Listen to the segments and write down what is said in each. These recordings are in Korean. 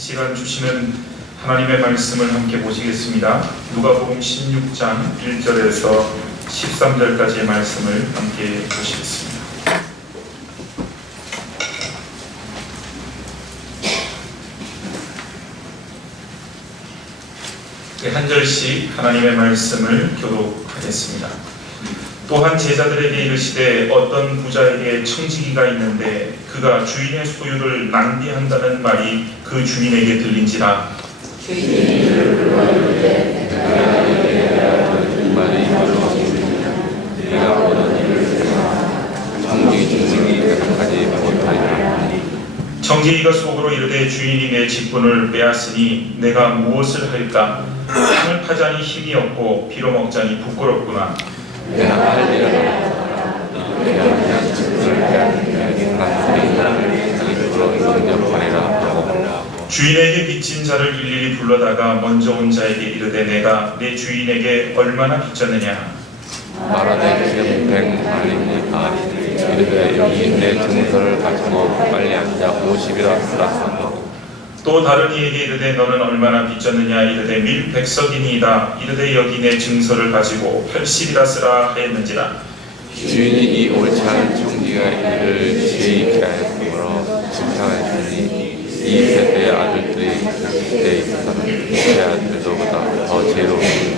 시간 주시는 하나님의 말씀을 함께 보시겠습니다. 누가복음 16장 1절에서 13절까지의 말씀을 함께 보시겠습니다. 한 절씩 하나님의 말씀을 교독하겠습니다. 또한 제자들에게 이르시되 어떤 부자에게 청지기가 있는데 그가 주인의 소유를 낭비한다는 말이 그 주인에게 들린지라. 주인이 이를 불러이르되 내가 보는 일을 청지기 하지 못하리라. 청지기가 속으로 이르되 주인이 내 직분을 빼앗으니 내가 무엇을 할까? 땅을 파자니 힘이 없고 비로 먹자니 부끄럽구나. 내가 할 일을 내가 직분을 빼앗는 사람들이 자기들로 영접하리라 하고 주인에게 빚진 자를 일일이 불러다가 먼저 온 자에게 이르되 내가 내 주인에게 얼마나 빚졌느냐? 말하되 지금 100마리니까 이르되 여기 내 증서를 가지고 빨리 앉아 50이라 쓰라 하고 또 다른 이에게 이르되 너는 얼마나 빚졌느냐? 이르되 밀 100석이니이다. 이르되 여기 내 증서를 가지고 80이라 쓰라 하였는지라. 주인이 이 옳지 않은 청지기가 이를 지혜 있게 하였으므로 칭찬하였으니 이 세대의 아들들이 그때 있었던 그 아들들보다 더 지혜로우니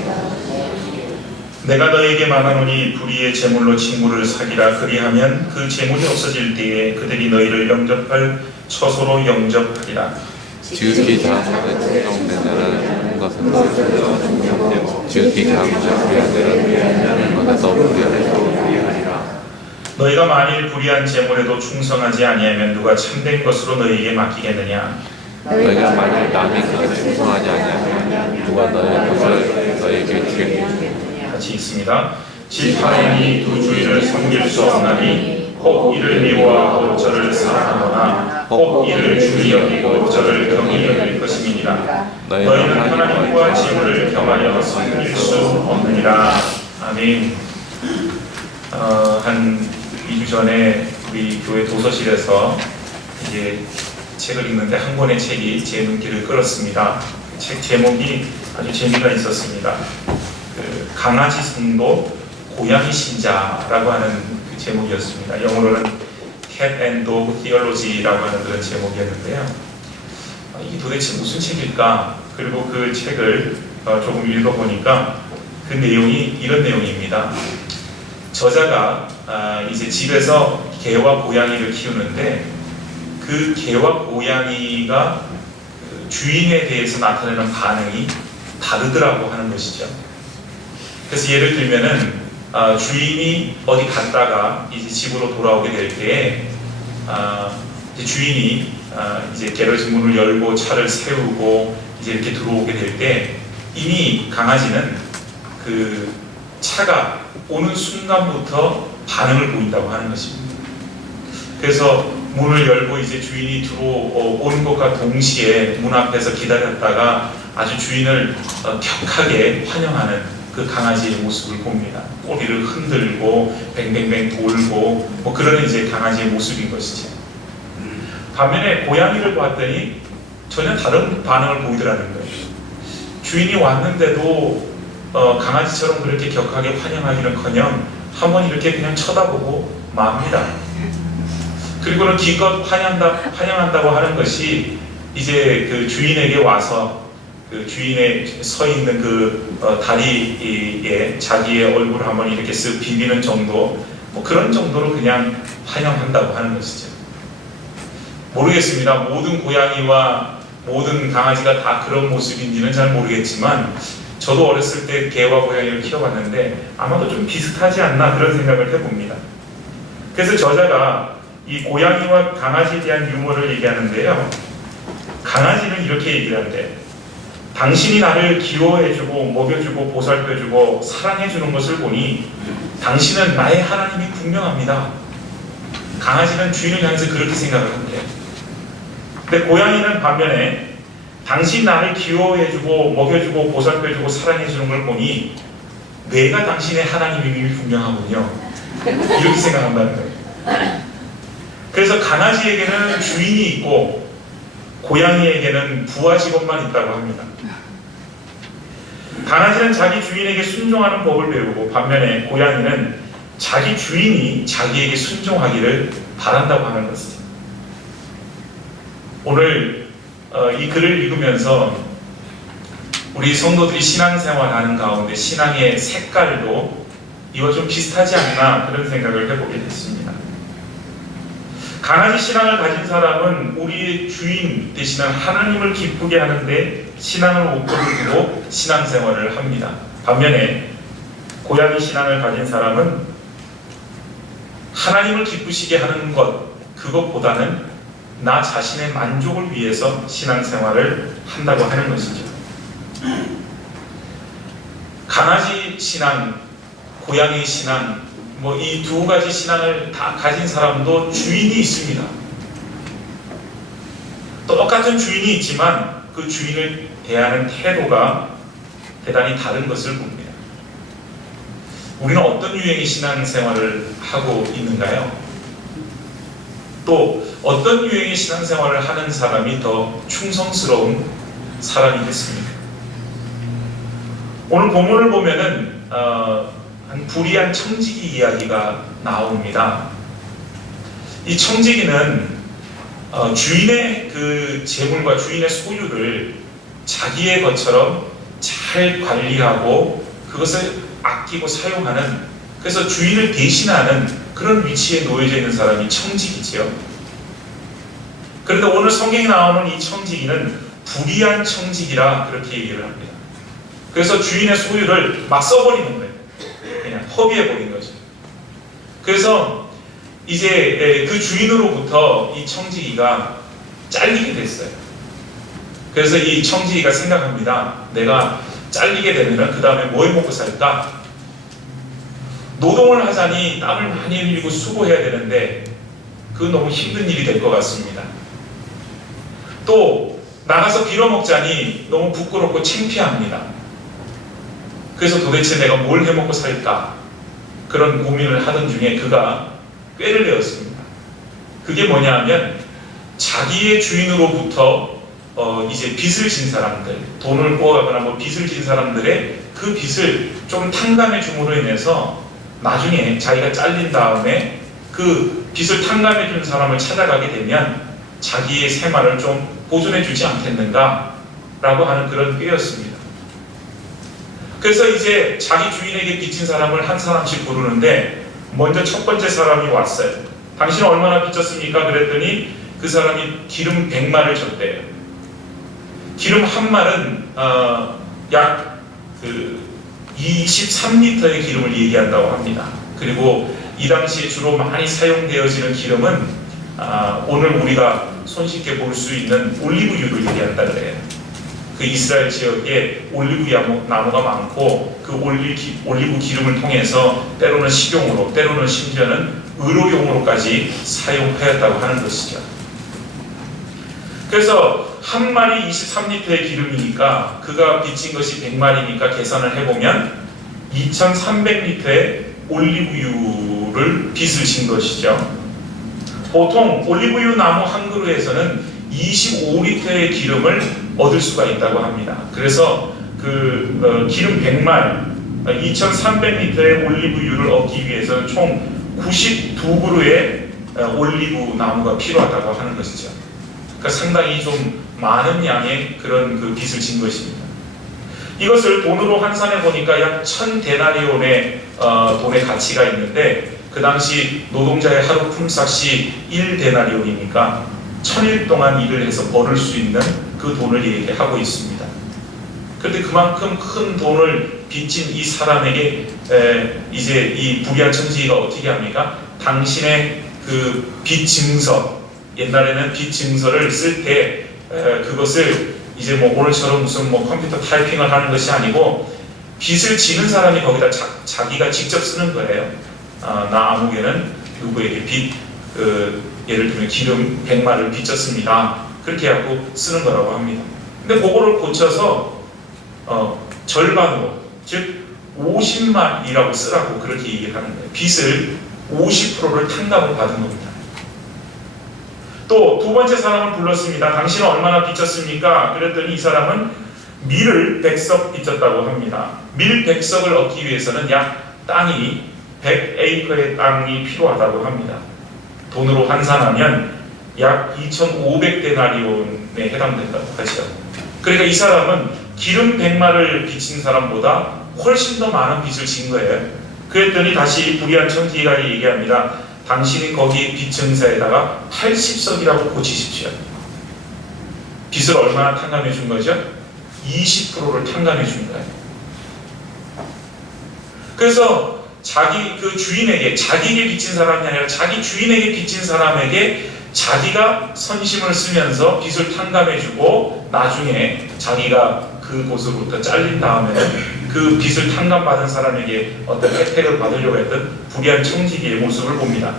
내가 너에게 말하노니 불의의 재물로 친구를 사기라. 그리하면 그 재물이 없어질 때에 그들이 너희를 영접할 처소로 영접하리라. 지극히 자랑하는 충성된 자는 한 것은 더 충성되고 지극히 감사 불의한 자는 한 것에 더 불의하리라. 너희가 만일 불의한 재물에도 충성하지 아니하면 누가 참된 것으로 너희에게 맡기겠느냐? 너희가 만일 남이 그것에 충성하지 아니하면 누가 너희의 것을 너희에게 주겠느냐? 같이 읽습니다. 지파인이 두 주인을 섬길 수 없나니 혹 이를 미워하고 저를 사랑하거나 혹 이를 중히 여기고 저를 경히 여길 것임이니라. 너희는 하나님과 재물을 겸하여 섬길 수 없느니라. 아멘. 한 2주 전에 우리 교회 도서실에서 이제 책을 읽는데 한 권의 책이 제 눈길을 끌었습니다. 그 책 제목이 아주 재미가 있었습니다. 강아지 성도 고양이 신자라고 하는 그 제목이었습니다. 영어로는 Cat and Dog Theology라고 하는 그런 제목이었는데요. 이게 도대체 무슨 책일까? 그리고 그 책을 조금 읽어보니까 그 내용이 이런 내용입니다. 저자가 이제 집에서 개와 고양이를 키우는데 그 개와 고양이가 주인에 대해서 나타내는 반응이 다르더라고 하는 것이죠. 그래서 예를 들면은 주인이 어디 갔다가 이제 집으로 돌아오게 될 때에 이제 주인이 이제 게러지 문을 열고 차를 세우고 이제 이렇게 들어오게 될 때 이미 강아지는 그 차가 오는 순간부터 반응을 보인다고 하는 것입니다. 그래서 문을 열고 이제 주인이 들어오는 것과 동시에 문 앞에서 기다렸다가 아주 주인을 격하게 환영하는 그 강아지의 모습을 봅니다. 꼬리를 흔들고 뱅뱅뱅 돌고 뭐 그런 이제 강아지의 모습인 것이죠. 반면에 고양이를 봤더니 전혀 다른 반응을 보이더라는 거예요. 주인이 왔는데도 강아지처럼 그렇게 격하게 환영하기는커녕 한번 이렇게 그냥 쳐다보고 맙니다. 그리고는 기껏 환영한다고 하는 것이 이제 그 주인에게 와서 그 주인의 서 있는 그 다리에 자기의 얼굴을 한번 이렇게 쓱 비비는 정도, 뭐 그런 정도로 그냥 환영한다고 하는 것이죠. 모르겠습니다. 모든 고양이와 모든 강아지가 다 그런 모습인지는 잘 모르겠지만 저도 어렸을 때 개와 고양이를 키워봤는데 아마도 좀 비슷하지 않나 그런 생각을 해봅니다. 그래서 저자가 이 고양이와 강아지에 대한 유머를 얘기하는데요. 강아지는 이렇게 얘기를 한대요. 당신이 나를 귀여워해주고 먹여주고 보살펴주고 사랑해주는 것을 보니 당신은 나의 하나님이 분명합니다. 강아지는 주인을 향해서 그렇게 생각을 한대요. 근데 고양이는 반면에 당신 나를 귀여워해주고 먹여주고 보살펴주고 사랑해주는 걸 보니 내가 당신의 하나님임이 분명하군요. 이렇게 생각한다는 거예요. 그래서 강아지에게는 주인이 있고 고양이에게는 부하 직원만 있다고 합니다. 강아지는 자기 주인에게 순종하는 법을 배우고 반면에 고양이는 자기 주인이 자기에게 순종하기를 바란다고 하는 것이죠. 오늘 이 글을 읽으면서 우리 성도들이 신앙생활하는 가운데 신앙의 색깔도 이와 좀 비슷하지 않나 그런 생각을 해보게 됐습니다. 강아지 신앙을 가진 사람은 우리의 주인 되시는 하나님을 기쁘게 하는데 신앙을 목표를 두고 신앙생활을 합니다. 반면에 고양이 신앙을 가진 사람은 하나님을 기쁘시게 하는 것, 그것보다는 나 자신의 만족을 위해서 신앙생활을 한다고 하는 것이죠. 강아지 신앙, 고양이 신앙, 이 두 가지 신앙을 다 가진 사람도 주인이 있습니다. 똑같은 주인이 있지만 그 주인을 대하는 태도가 대단히 다른 것을 봅니다. 우리는 어떤 유형의 신앙생활을 하고 있는가요? 또 어떤 유형의 신앙생활을 하는 사람이 더 충성스러운 사람이겠습니까? 오늘 본문을 보면은 한 불의한 청지기 이야기가 나옵니다. 이 청지기는 주인의 그 재물과 주인의 소유를 자기의 것처럼 잘 관리하고 그것을 아끼고 사용하는, 그래서 주인을 대신하는 그런 위치에 놓여져 있는 사람이 청지기지요. 그런데 오늘 성경에 나오는 이 청지기는 불의한 청지기라 그렇게 얘기를 합니다. 그래서 주인의 소유를 막 써버리는 거예요. 그냥 허비해버린 거죠. 그래서 이제 그 주인으로부터 이 청지기가 잘리게 됐어요. 그래서 이 청지기가 생각합니다. 내가 잘리게 되면 그 다음에 뭐 해먹고 살까? 노동을 하자니 땀을 많이 흘리고 수고해야 되는데 그건 너무 힘든 일이 될 것 같습니다. 또 나가서 빌어먹자니 너무 부끄럽고 창피합니다. 그래서 도대체 내가 뭘 해먹고 살까? 그런 고민을 하던 중에 그가 꾀를 내었습니다. 그게 뭐냐 하면 자기의 주인으로부터 이제 빚을 진 사람들, 돈을 꼬아가거나 빚을 진 사람들의 그 빚을 좀 탕감해 줌으로 인해서 나중에 자기가 잘린 다음에 그 빚을 탕감해 준 사람을 찾아가게 되면 자기의 생활을 좀 보존해 주지 않겠는가 라고 하는 그런 꾀였습니다. 그래서 이제 자기 주인에게 빚진 사람을 한 사람씩 부르는데 먼저 첫 번째 사람이 왔어요. 당신은 얼마나 빚졌습니까? 그랬더니 그 사람이 기름 100마를 줬대요. 기름 한 말은 약 23리터의 기름을 얘기한다고 합니다. 그리고 이 당시에 주로 많이 사용되어지는 기름은 오늘 우리가 손쉽게 볼 수 있는 올리브유를 얘기한다 그래요. 그 이스라엘 지역에 올리브 나무가 많고 그 올리브 기름을 통해서 때로는 식용으로, 때로는 심지어는 의료용으로까지 사용하였다고 하는 것이죠. 그래서 한 마리 23리터의 기름이니까 그가 빚진 것이 100마리니까 계산을 해보면 2300리터의 올리브유를 빚을 진 것이죠. 보통 올리브유 나무 한 그루에서는 25리터의 기름을 얻을 수가 있다고 합니다. 그래서 그 기름 100말 2300리터의 올리브유를 얻기 위해서는 총 92그루의 올리브 나무가 필요하다고 하는 것이죠. 그러니까 상당히 좀 많은 양의 그런 그 빚을 진 것입니다. 이것을 돈으로 환산해 보니까 약 1000데나리온의 돈의 가치가 있는데 그 당시 노동자의 하루 품삯이 1데나리온이니까 1000일 동안 일을 해서 벌을 수 있는 그 돈을 얘기하고 있습니다. 그런데 그만큼 큰 돈을 빚진 이 사람에게 이제 이 불의한 청지기가 어떻게 합니까? 당신의 그 빚 증서, 옛날에는 빚 증서를 쓸 때 그것을 이제 오늘처럼 무슨 컴퓨터 타이핑을 하는 것이 아니고 빚을 지는 사람이 거기다 자기가 직접 쓰는 거예요. 나 아무개는 누구에게 빚, 예를 들면 기름 100마를 빚졌습니다. 그렇게 하고 쓰는 거라고 합니다. 근데 그거를 고쳐서 절반으로, 즉 50마리라고 쓰라고 그렇게 얘기를 하는 거예요. 빚을 50%를 탕감을 받은 겁니다. 또 두 번째 사람을 불렀습니다. 당신은 얼마나 빚졌습니까? 그랬더니 이 사람은 밀을 100석 빚졌다고 합니다. 밀 100석을 얻기 위해서는 약 땅이 100에이커의 땅이 필요하다고 합니다. 돈으로 환산하면 약 2,500데나리온에 해당된다고 하죠. 그러니까 이 사람은 기름 100마를 빚진 사람보다 훨씬 더 많은 빚을 진 거예요. 그랬더니 다시 불의한 청지기가 얘기합니다. 당신이 거기 빚 증사에다가 80석이라고 고치십시오. 빚을 얼마나 탕감해 준 거죠? 20%를 탕감해 준 거예요. 그래서 자기 그 주인에게, 자기에게 빚진 사람이 아니라 자기 주인에게 빚진 사람에게 자기가 선심을 쓰면서 빚을 탕감해주고 나중에 자기가 그곳으로부터 잘린 다음에는 그 빚을 탕감받은 사람에게 어떤 혜택을 받으려고 했던 불의한 청지기의 모습을 봅니다.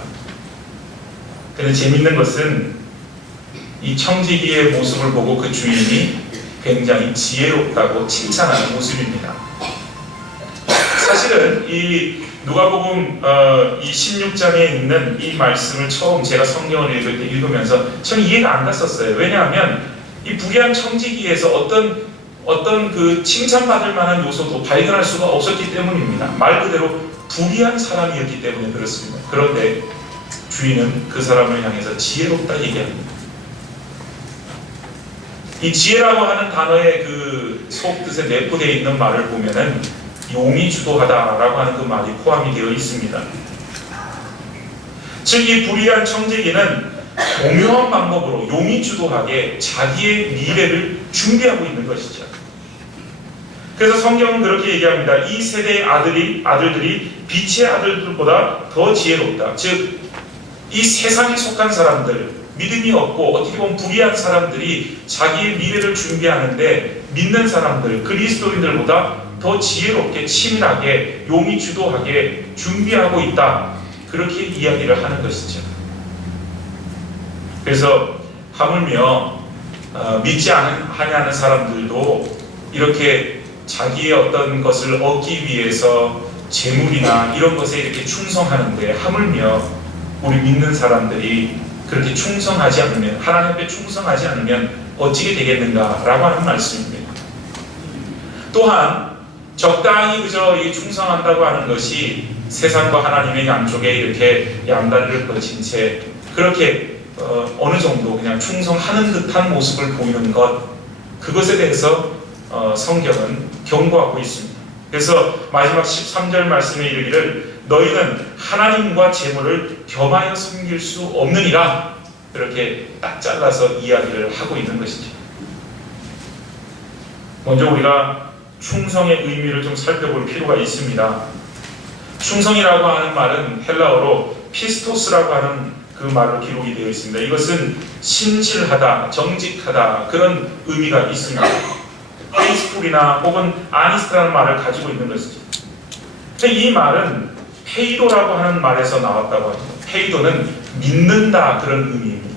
그런데 재밌는 것은 이 청지기의 모습을 보고 그 주인이 굉장히 지혜롭다고 칭찬하는 모습입니다. 사실은 이 누가복음 이 16장에 있는 이 말씀을 처음 제가 성경을 읽으면서 저는 이해가 안 갔었어요. 왜냐하면 이 불의한 청지기에서 어떤 그 칭찬받을 만한 요소도 발견할 수가 없었기 때문입니다. 말 그대로 불의한 사람이었기 때문에 그렇습니다. 그런데 주인은 그 사람을 향해서 지혜롭다 얘기합니다. 이 지혜라고 하는 단어의 그 속뜻에 내포되어 있는 말을 보면은 용이 주도하다라고 하는 그 말이 포함이 되어 있습니다. 즉 이 불의한 청지기는 오묘한 방법으로 용이 주도하게 자기의 미래를 준비하고 있는 것이죠. 그래서 성경은 그렇게 얘기합니다. 이 세대의 아들들이 빛의 아들들보다 더 지혜롭다. 즉 이 세상에 속한 사람들, 믿음이 없고 어떻게 보면 불의한 사람들이 자기의 미래를 준비하는데 믿는 사람들, 그리스도인들보다 더 지혜롭게 치밀하게 용이 주도하게 준비하고 있다. 그렇게 이야기를 하는 것이죠. 그래서 하물며 믿지 아니하는 사람들도 이렇게 자기의 어떤 것을 얻기 위해서 재물이나 이런 것에 이렇게 충성하는데 하물며 우리 믿는 사람들이 그렇게 충성하지 않으면, 하나님 앞에 충성하지 않으면 어찌게 되겠는가라고 하는 말씀입니다. 또한 적당히 그저 이 충성한다고 하는 것이 세상과 하나님의 양쪽에 이렇게 양다리를 뻗친 채 그렇게 어느 정도 그냥 충성하는 듯한 모습을 보이는 것, 그것에 대해서 성경은 경고하고 있습니다. 그래서 마지막 13절 말씀에 이르기를 너희는 하나님과 재물을 겸하여 섬길 수 없느니라, 그렇게 딱 잘라서 이야기를 하고 있는 것이죠. 먼저 우리가 충성의 의미를 좀 살펴볼 필요가 있습니다. 충성이라고 하는 말은 헬라어로 피스토스라고 하는 그 말로 기록이 되어 있습니다. 이것은 신실하다, 정직하다 그런 의미가 있습니다. 페이스풀이나 혹은 아니스트라는 말을 가지고 있는 것이죠. 근데 이 말은 페이도라고 하는 말에서 나왔다고 합니다. 페이도는 믿는다 그런 의미입니다.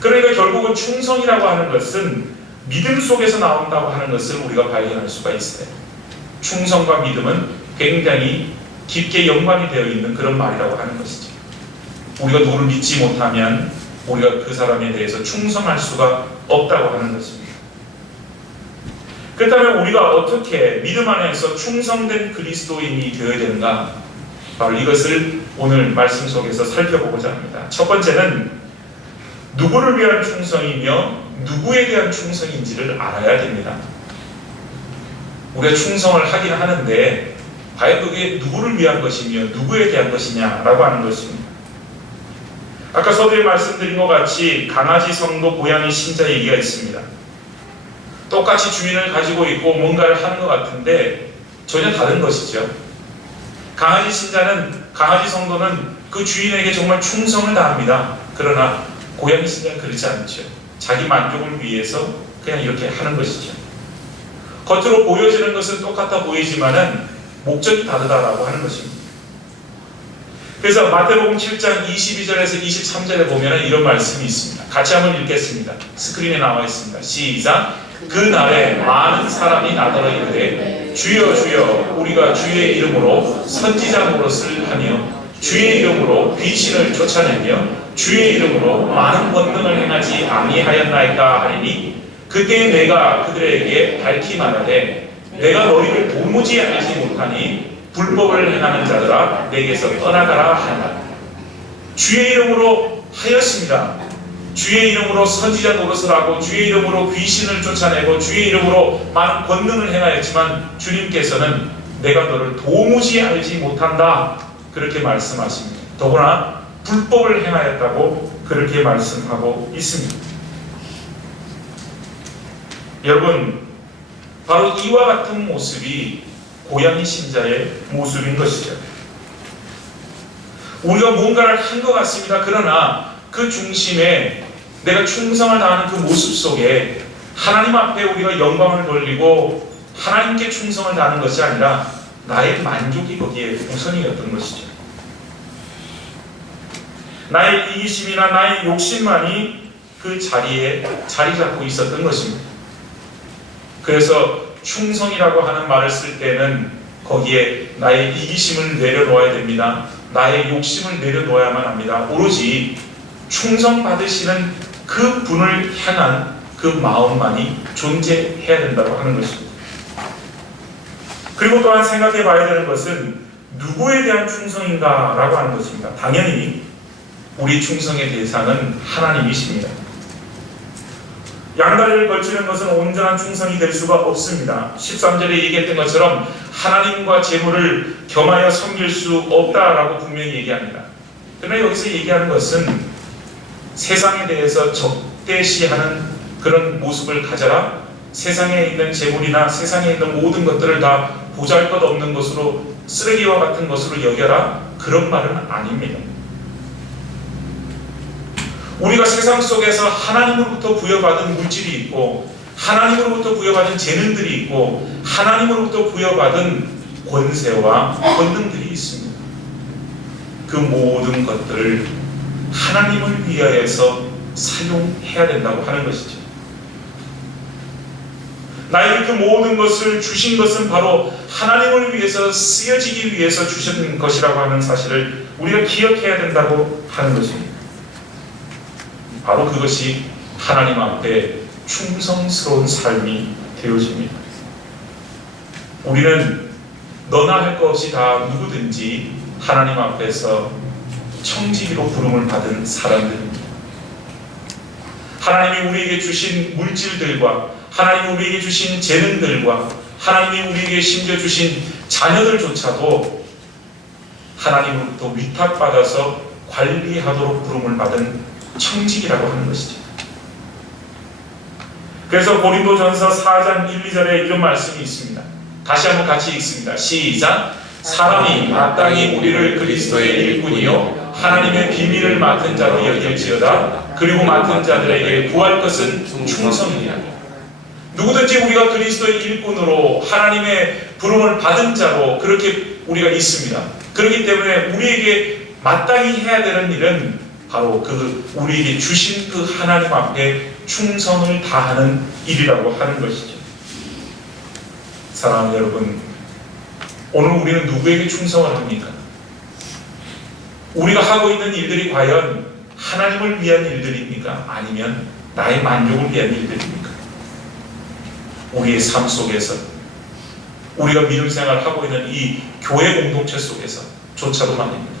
그러니까 결국은 충성이라고 하는 것은 믿음 속에서 나온다고 하는 것을 우리가 발견할 수가 있어요. 충성과 믿음은 굉장히 깊게 연관이 되어 있는 그런 말이라고 하는 것이죠. 우리가 누구를 믿지 못하면 우리가 그 사람에 대해서 충성할 수가 없다고 하는 것입니다. 그렇다면 우리가 어떻게 믿음 안에서 충성된 그리스도인이 되어야 되는가? 바로 이것을 오늘 말씀 속에서 살펴보고자 합니다. 첫 번째는 누구를 위한 충성이며 누구에 대한 충성인지를 알아야 됩니다. 우리가 충성을 하긴 하는데 과연 그게 누구를 위한 것이며 누구에 대한 것이냐라고 하는 것입니다. 아까 서두에 말씀드린 것 같이 강아지 성도 고양이 신자 얘기가 있습니다. 똑같이 주인을 가지고 있고 뭔가를 하는 것 같은데 전혀 다른 것이죠. 강아지 신자는, 강아지 성도는 그 주인에게 정말 충성을 다합니다. 그러나 고양이 신자는 그렇지 않죠. 자기 만족을 위해서 그냥 이렇게 하는 것이죠. 겉으로 보여지는 것은 똑같아 보이지만은 목적이 다르다라고 하는 것입니다. 그래서 마태복음 7장 22절에서 23절에 보면 이런 말씀이 있습니다. 같이 한번 읽겠습니다. 스크린에 나와 있습니다. 시작! 그 날에 많은 사람이 나더러 이르되 주여 주여 우리가 주의 이름으로 선지자 노릇을 하며 주의 이름으로 귀신을 쫓아내며 주의 이름으로 많은 권능을 행하지 아니하였나이까 하리니 그때 내가 그들에게 밝히 말하되 내가 너희를 도무지 알지 못하니 불법을 행하는 자들아 내게서 떠나가라 하라. 주의 이름으로 하였습니다. 주의 이름으로 선지자 노릇을 하고 주의 이름으로 귀신을 쫓아내고 주의 이름으로 많은 권능을 행하였지만 주님께서는 내가 너를 도무지 알지 못한다 그렇게 말씀하십니다. 더구나 불법을 행하였다고 그렇게 말씀하고 있습니다. 여러분, 바로 이와 같은 모습이 고양이 신자의 모습인 것이죠. 우리가 뭔가를 한 것 같습니다. 그러나 그 중심에 내가 충성을 다하는 그 모습 속에 하나님 앞에 우리가 영광을 돌리고 하나님께 충성을 다하는 것이 아니라 나의 만족이 거기에 우선이었던 것이죠. 나의 이기심이나 나의 욕심만이 그 자리에 자리 잡고 있었던 것입니다. 그래서 충성이라고 하는 말을 쓸 때는 거기에 나의 이기심을 내려놓아야 됩니다. 나의 욕심을 내려놓아야만 합니다. 오로지 충성받으시는 그 분을 향한 그 마음만이 존재해야 된다고 하는 것입니다. 그리고 또한 생각해 봐야 되는 것은 누구에 대한 충성인가 라고 하는 것입니다. 당연히 우리 충성의 대상은 하나님이십니다. 양다리를 걸치는 것은 온전한 충성이 될 수가 없습니다. 13절에 얘기했던 것처럼 하나님과 재물을 겸하여 섬길 수 없다라고 분명히 얘기합니다. 그러나 여기서 얘기하는 것은 세상에 대해서 적대시하는 그런 모습을 가져라, 세상에 있는 재물이나 세상에 있는 모든 것들을 다 보잘것없는 것으로 쓰레기와 같은 것으로 여겨라, 그런 말은 아닙니다. 우리가 세상 속에서 하나님으로부터 부여받은 물질이 있고 하나님으로부터 부여받은 재능들이 있고 하나님으로부터 부여받은 권세와 권능들이 있습니다. 그 모든 것들을 하나님을 위하여서 사용해야 된다고 하는 것이죠. 나에게 그 모든 것을 주신 것은 바로 하나님을 위해서 쓰여지기 위해서 주신 것이라고 하는 사실을 우리가 기억해야 된다고 하는 것입니다. 바로 그것이 하나님 앞에 충성스러운 삶이 되어집니다. 우리는 너나 할 것 없이 다 누구든지 하나님 앞에서 청지기로 부름을 받은 사람들입니다. 하나님이 우리에게 주신 물질들과 하나님이 우리에게 주신 재능들과 하나님이 우리에게 심겨 주신 자녀들조차도 하나님으로부터 위탁받아서 관리하도록 부름을 받은 청직이라고 하는 것이죠. 그래서 고린도전서 4장 1, 2절에 이런 말씀이 있습니다. 다시 한번 같이 읽습니다. 시작. 사람이 마땅히 우리를 그리스도의 일꾼이요 하나님의 비밀을 맡은 자로 여길지어다. 그리고 맡은 자들에게 구할 것은 충성이니라. 누구든지 우리가 그리스도의 일꾼으로 하나님의 부름을 받은 자로 그렇게 우리가 있습니다. 그렇기 때문에 우리에게 마땅히 해야 되는 일은 바로 그 우리에게 주신 그 하나님 앞에 충성을 다하는 일이라고 하는 것이죠. 사랑하는 여러분, 오늘 우리는 누구에게 충성을 합니까? 우리가 하고 있는 일들이 과연 하나님을 위한 일들입니까? 아니면 나의 만족을 위한 일들입니까? 우리의 삶 속에서 우리가 믿음 생활을 하고 있는 이 교회 공동체 속에서 조차도 말입니다.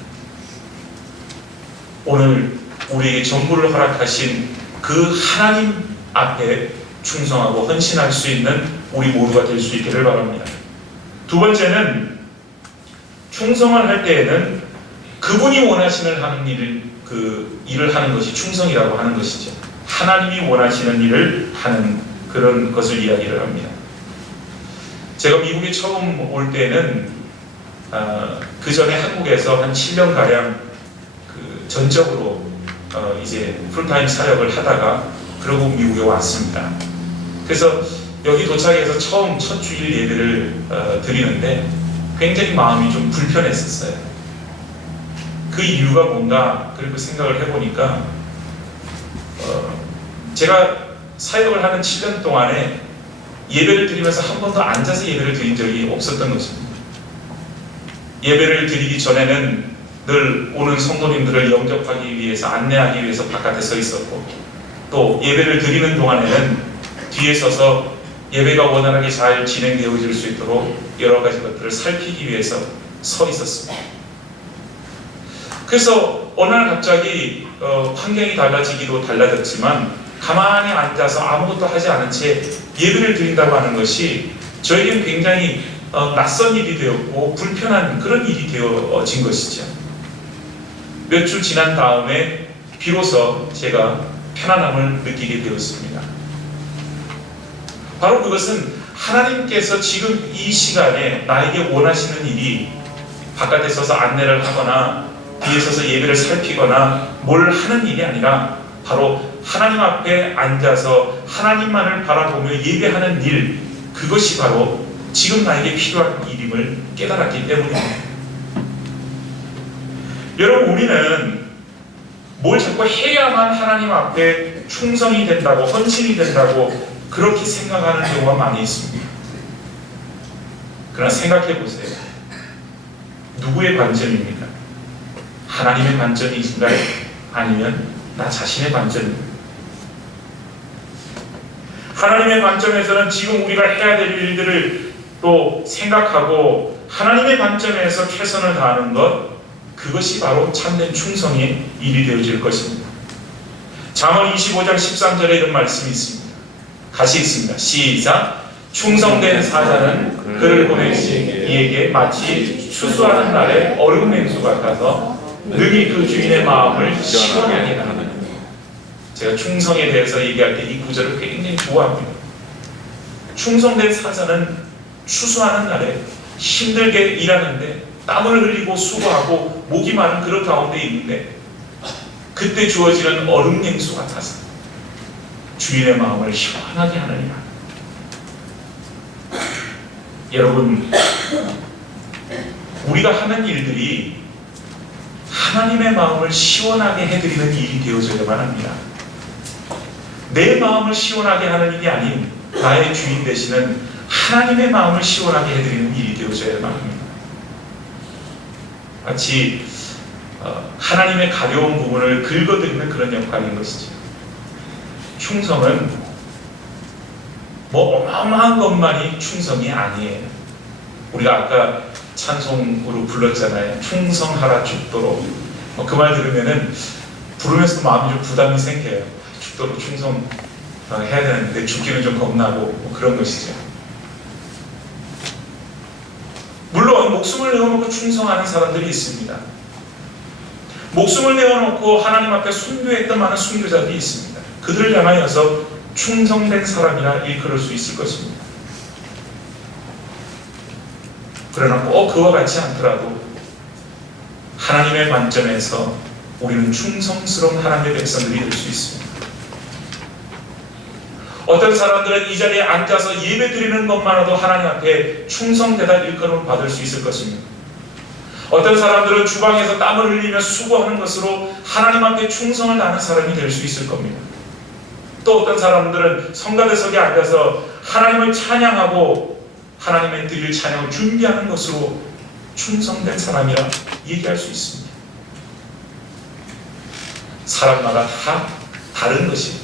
오늘 우리에게 전부를 허락하신 그 하나님 앞에 충성하고 헌신할 수 있는 우리 모두가 될 수 있기를 바랍니다. 두 번째는 충성을 할 때에는 그분이 원하시는 하는 일을 하는 것이 충성이라고 하는 것이죠. 하나님이 원하시는 일을 하는 그런 것을 이야기를 합니다. 제가 미국에 처음 올 때는 그 전에 한국에서 한 7년가량 전적으로 이제 풀타임 사역을 하다가 그러고 미국에 왔습니다. 그래서 여기 도착해서 처음 첫 주일 예배를 드리는데 굉장히 마음이 좀 불편했었어요. 그 이유가 뭔가 그리고 생각을 해보니까 제가 사역을 하는 7년 동안에 예배를 드리면서 한 번도 앉아서 예배를 드린 적이 없었던 것입니다. 예배를 드리기 전에는 늘 오는 성도님들을 영접하기 위해서 안내하기 위해서 바깥에 서 있었고 또 예배를 드리는 동안에는 뒤에 서서 예배가 원활하게 잘 진행되어질 수 있도록 여러 가지 것들을 살피기 위해서 서 있었습니다. 그래서 어느 날 갑자기 환경이 달라지기도 달라졌지만 가만히 앉아서 아무것도 하지 않은 채 예배를 드린다고 하는 것이 저에게는 굉장히 낯선 일이 되었고 불편한 그런 일이 되어진 것이죠. 몇 주 지난 다음에 비로소 제가 편안함을 느끼게 되었습니다. 바로 그것은 하나님께서 지금 이 시간에 나에게 원하시는 일이 바깥에 서서 안내를 하거나 뒤에 서서 예배를 살피거나 뭘 하는 일이 아니라 바로 하나님 앞에 앉아서 하나님만을 바라보며 예배하는 일, 그것이 바로 지금 나에게 필요한 일임을 깨달았기 때문입니다. 여러분, 우리는 뭘 자꾸 해야만 하나님 앞에 충성이 된다고, 헌신이 된다고 그렇게 생각하는 경우가 많이 있습니다. 그러나 생각해 보세요. 누구의 관점입니까? 하나님의 관점이신가요? 아니면 나 자신의 관점입니까? 하나님의 관점에서는 지금 우리가 해야 될 일들을 또 생각하고 하나님의 관점에서 최선을 다하는 것, 그것이 바로 참된 충성의 일이 되어질 것입니다. 잠언 25장 13절에 이런 말씀이 있습니다. 같이 읽습니다. 시작. 충성된 사자는 그를 보내시 이에게 마치 추수하는 날에 얼음 냉수 같아서 능히 그 주인의 마음을 시원하게 하느니라. 제가 충성에 대해서 얘기할 때 이 구절을 굉장히 좋아합니다. 충성된 사자는 추수하는 날에 힘들게 일하는데 땀을 흘리고 수고하고 목이 마른 그런 가운데 있는데 그때 주어지는 얼음 냉수 같아서 주인의 마음을 시원하게 하느니라. 여러분, 우리가 하는 일들이 하나님의 마음을 시원하게 해드리는 일이 되어져야만 합니다. 내 마음을 시원하게 하는 일이 아닌 나의 주인 되시는 하나님의 마음을 시원하게 해드리는 일이 되어져야만 합니다. 마치 하나님의 가벼운 부분을 긁어드리는 그런 역할인 것이죠. 충성은 뭐 어마어마한 것만이 충성이 아니에요. 우리가 아까 찬송으로 불렀잖아요. 충성하라 죽도록. 그 말 들으면은 부르면서도 마음이 좀 부담이 생겨요. 죽도록 충성 해야 되는데 죽기는 좀 겁나고 뭐 그런 것이죠. 물론 목숨을 내어놓고 충성하는 사람들이 있습니다. 목숨을 내어놓고 하나님 앞에 순교했던 많은 순교자들이 있습니다. 그들을 향하여서 충성된 사람이라 일컬을 수 있을 것입니다. 그러나 꼭 그와 같지 않더라도 하나님의 관점에서 우리는 충성스러운 하나님의 백성들이 될 수 있습니다. 어떤 사람들은 이 자리에 앉아서 예배 드리는 것만으로도 하나님 앞에 충성되다 일컬음을 받을 수 있을 것입니다. 어떤 사람들은 주방에서 땀을 흘리며 수고하는 것으로 하나님 앞에 충성을 다하는 사람이 될 수 있을 겁니다. 또 어떤 사람들은 성가대석에 앉아서 하나님을 찬양하고 하나님의 드릴 찬양을 준비하는 것으로 충성된 사람이라 얘기할 수 있습니다. 사람마다 다 다른 것입니다.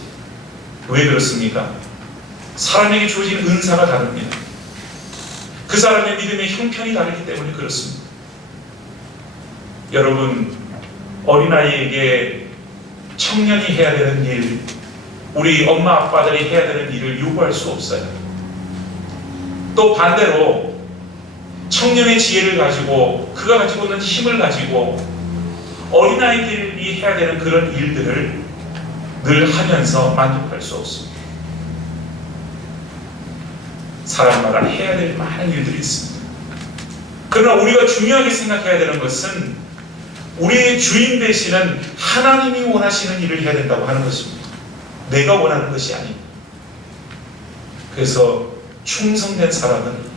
왜 그렇습니까? 사람에게 주어진 은사가 다릅니다. 그 사람의 믿음의 형편이 다르기 때문에 그렇습니다. 여러분, 어린아이에게 청년이 해야 되는 일, 우리 엄마 아빠들이 해야 되는 일을 요구할 수 없어요. 또 반대로 청년의 지혜를 가지고 그가 가지고 있는 힘을 가지고 어린아이들이 해야 되는 그런 일들을 늘 하면서 만족할 수 없습니다. 사람마다 해야 될 많은 일들이 있습니다. 그러나 우리가 중요하게 생각해야 되는 것은 우리의 주인 되시는 하나님이 원하시는 일을 해야 된다고 하는 것입니다. 내가 원하는 것이 아닙니다. 그래서 충성된 사람은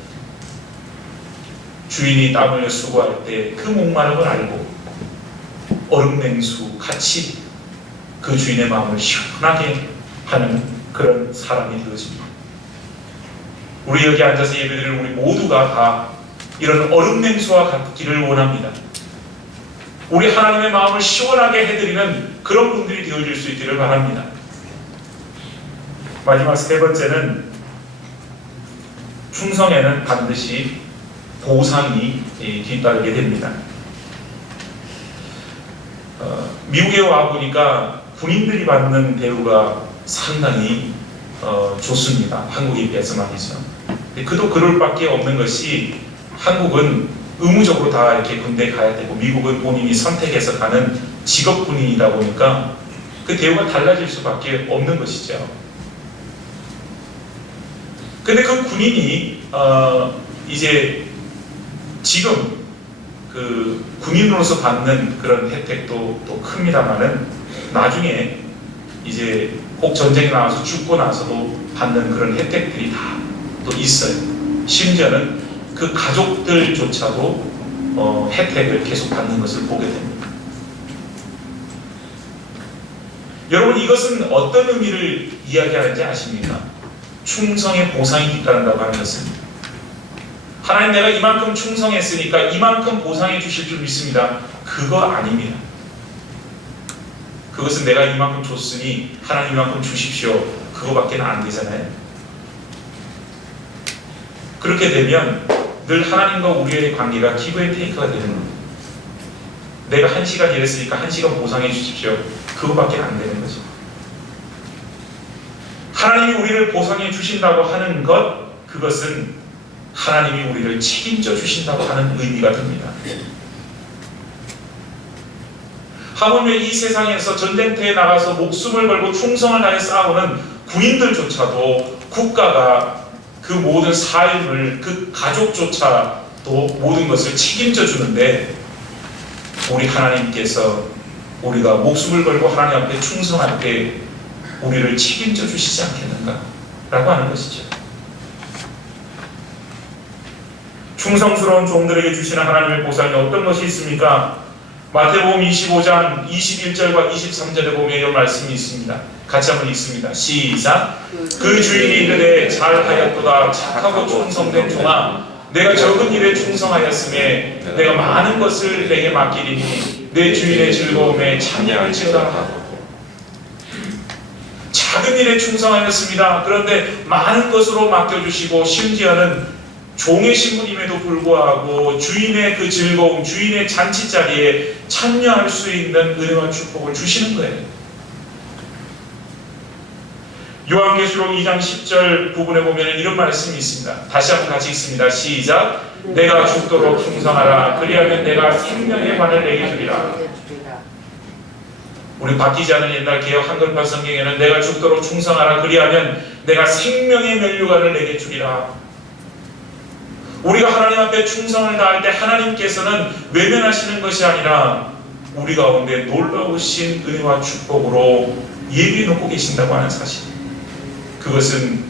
주인이 땀 흘려 수고할 때 그 목마름을 알고 얼음 냉수 같이 그 주인의 마음을 시원하게 하는 그런 사람이 되어집니다. 우리 여기 앉아서 예배드리는 우리 모두가 다 이런 얼음 냉수와 같기를 원합니다. 우리 하나님의 마음을 시원하게 해드리는 그런 분들이 되어줄 수 있기를 바랍니다. 마지막 세 번째는 충성에는 반드시 보상이 뒤따르게 됩니다. 미국에 와보니까 군인들이 받는 대우가 상당히 좋습니다. 한국에 비해서 말이죠. 그도 그럴 밖에 없는 것이 한국은 의무적으로 다 이렇게 군대 가야 되고 미국은 본인이 선택해서 가는 직업 군인이다 보니까 그 대우가 달라질 수밖에 없는 것이죠. 근데 그 군인이 이제 지금 그 군인으로서 받는 그런 혜택도 또 큽니다만은 나중에 이제 혹 전쟁에 나와서 죽고 나서도 받는 그런 혜택들이 다 또 있어요. 심지어는 그 가족들조차도 혜택을 계속 받는 것을 보게 됩니다. 여러분 이것은 어떤 의미를 이야기하는지 아십니까? 충성의 보상이 뒤따른다고 하는 것은 하나님 내가 이만큼 충성했으니까 이만큼 보상해 주실 줄 믿습니다. 그거 아닙니다. 그것은 내가 이만큼 줬으니 하나님 이만큼 주십시오. 그거밖에 안 되잖아요. 그렇게 되면 늘 하나님과 우리의 관계가 기브 앤 테이크가 되는 겁니다. 내가 1시간 일했으니까 1시간 보상해 주십시오. 그거밖에 안 되는 거죠. 하나님이 우리를 보상해 주신다고 하는 것, 그것은 하나님이 우리를 책임져 주신다고 하는 의미가 듭니다. 하물며 이 세상에서 전쟁터에 나가서 목숨을 걸고 충성을 다해 싸우는 군인들조차도 국가가 그 모든 삶을, 그 가족조차도 모든 것을 책임져 주는데 우리 하나님께서 우리가 목숨을 걸고 하나님 앞에 충성할 때 우리를 책임져 주시지 않겠는가? 라고 하는 것이죠. 충성스러운 종들에게 주시는 하나님의 보상이 어떤 것이 있습니까? 마태복음 25장 21절과 23절에 보면 이런 말씀이 있습니다. 같이 한번 읽습니다. 시작. 그 주인이 이르되 잘하였도다 착하고 충성된 종아 내가 적은 일에 충성하였음에 내가 많은 것을 내게 맡기리니 내 주인의 즐거움에 참여할지어다. 작은 일에 충성하였습니다. 그런데 많은 것으로 맡겨주시고 심지어는 종의 신분임에도 불구하고 주인의 그 즐거움, 주인의 잔치자리에 참여할 수 있는 은혜와 축복을 주시는 거예요. 요한계시록 2장 10절 부분에 보면 이런 말씀이 있습니다. 다시 한번 같이 읽습니다. 시작. 내가 죽도록 충성하라. 그리하면 내가 생명의 관을 내게 주리라. 우리 바뀌지 않은 옛날 개역 한글판 성경에는 내가 죽도록 충성하라. 그리하면 내가 생명의 면류관을 내게 주리라. 우리가 하나님 앞에 충성을 다할 때 하나님께서는 외면하시는 것이 아니라 우리 가운데 놀라우신 은혜와 축복으로 예비해 놓고 계신다고 하는 사실. 그것은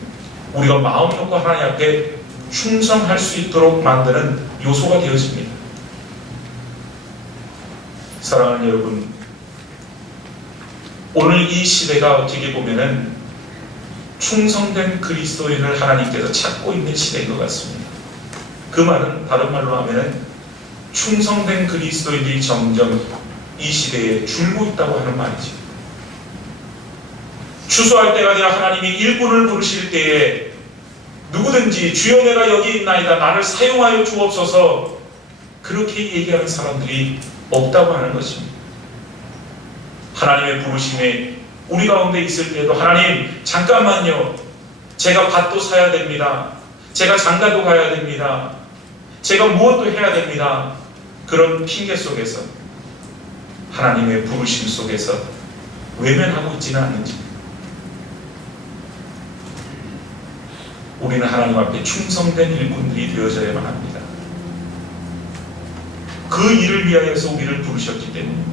우리가 마음 놓고 하나님 앞에 충성할 수 있도록 만드는 요소가 되어집니다. 사랑하는 여러분, 오늘 이 시대가 어떻게 보면은 충성된 그리스도인을 하나님께서 찾고 있는 시대인 것 같습니다. 그 말은 다른 말로 하면은 충성된 그리스도인들이 점점 이 시대에 줄고 있다고 하는 말이죠. 추수할 때가 되어 하나님이 일꾼을 부르실 때에 누구든지 주여 내가 여기 있나이다 나를 사용하여 주옵소서 그렇게 얘기하는 사람들이 없다고 하는 것입니다. 하나님의 부르심에 우리 가운데 있을 때도 하나님 잠깐만요. 제가 밭도 사야 됩니다. 제가 장가도 가야 됩니다. 제가 무엇도 해야 됩니다. 그런 핑계 속에서 하나님의 부르심 속에서 외면하고 있지는 않는지 우리는 하나님 앞에 충성된 일꾼들이 되어져야만 합니다. 그 일을 위하여서 우리를 부르셨기 때문입니다.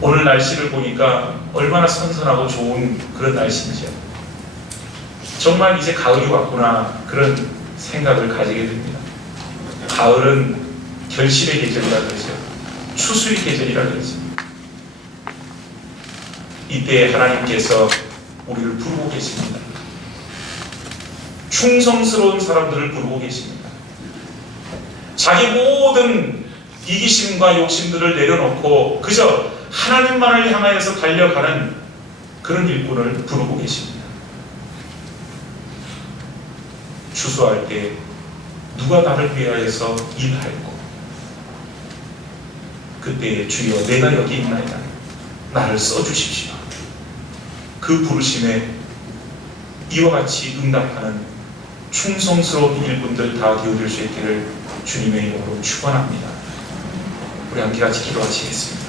오늘 날씨를 보니까 얼마나 선선하고 좋은 그런 날씨이죠. 정말 이제 가을이 왔구나 그런 생각을 가지게 됩니다. 가을은 결실의 계절이라 그러죠. 추수의 계절이라 그러죠. 이때 하나님께서 우리를 부르고 계십니다. 충성스러운 사람들을 부르고 계십니다. 자기 모든 이기심과 욕심들을 내려놓고 그저 하나님만을 향하여서 달려가는 그런 일꾼을 부르고 계십니다. 추수할 때 누가 나를 위하여서 일할고 그때 주여 내가 여기 있나이다. 나를 써주십시오. 그 부르심에 이와 같이 응답하는 충성스러운 일꾼들 다 되어줄 수 있기를 주님의 이름으로 축원합니다. 우리 함께 같이 기도하시겠습니다.